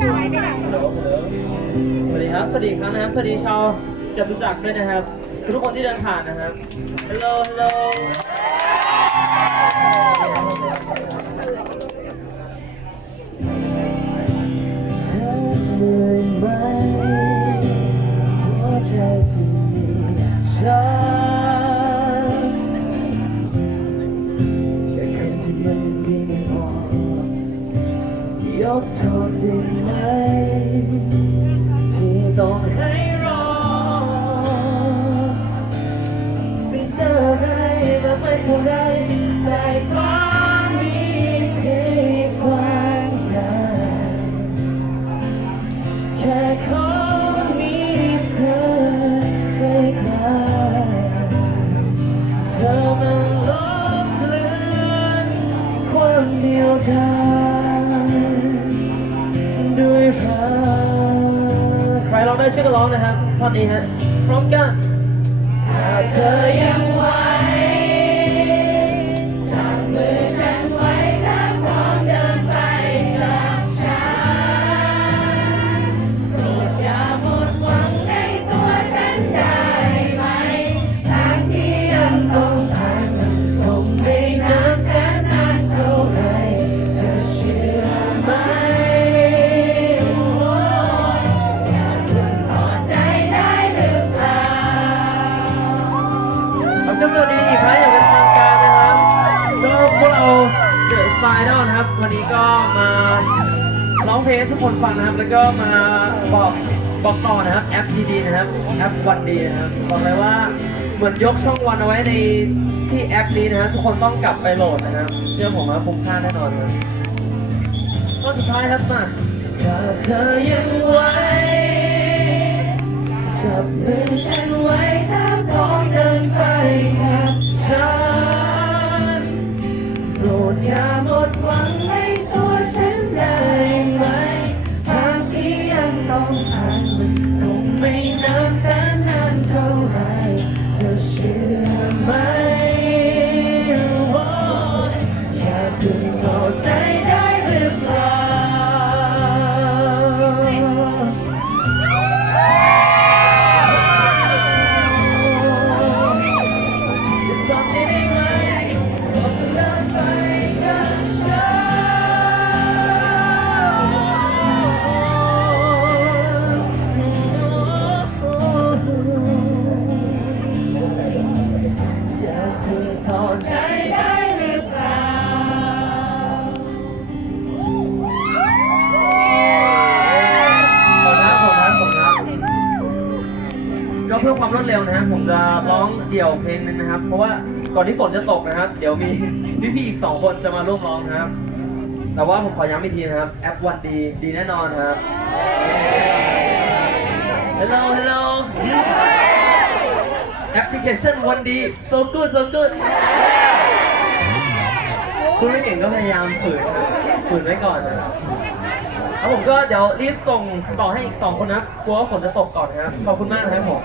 สวัสดีครับ สวัสดีครับนะครับ สวัสดีชาวจตุจักรด้วยนะครับ ทุกคนที่เดินผ่านนะครับ ฮัลโหล ฮัลโหล บโทษได้ไหม ที่ต้องให้รอไม่เจออะไรมาไม่เท่าไรแต่ฟ้า ร้องนะครับท่อนนี้ฮะพร้อมกันถ้าเธอยังหวจั เดอดอร์นะครับ วันนี้ก็มาร้องเพลงให้ทุกคนฟังนะครับ แล้วก็มาบอกบอกต่อนะครับแอปดีๆนะครับแอปวันดีนะครับบอกเลยว่าเหมือนยกช่องวันเอาไว้ในที่แอปนี้นะครับทุกคนต้องกลับไปโหลดนะครับ เชื่อผมว่าคุ้มค่าแน่นอนครับก็สุดท้ายครับมาถ้าเธอยังไหวจับมือฉัน ผ่ อดใจได้หรือเปล่าขอนะขอนะขอนะก็เพื่อความรวดเร็วนะครับผมจะร้องเดี่ยวเพลงหนึงนะครับ เพราะว่าก่อนที่ฝนจะตกนะครับ เดี๋ยวมีพี่ๆอีกสองคนจะมาร่วมร้องนะครับ แต่ว่าผมขอย้ำอีกทีนะครับ แอปวันดีดีแน่นอนครับ Hello Hello แอปพลิเคชันวันดี so good so good คุณไม่เก่งก็พยายามฝืนฝืนไว้ก่อนนะครับแล้วผมก็เดี๋ยวรีบส่งต่อให้อีก2คนนะครับกลัวว่าฝนจะตกก่อนนะครับขอบคุณมากนะครับผม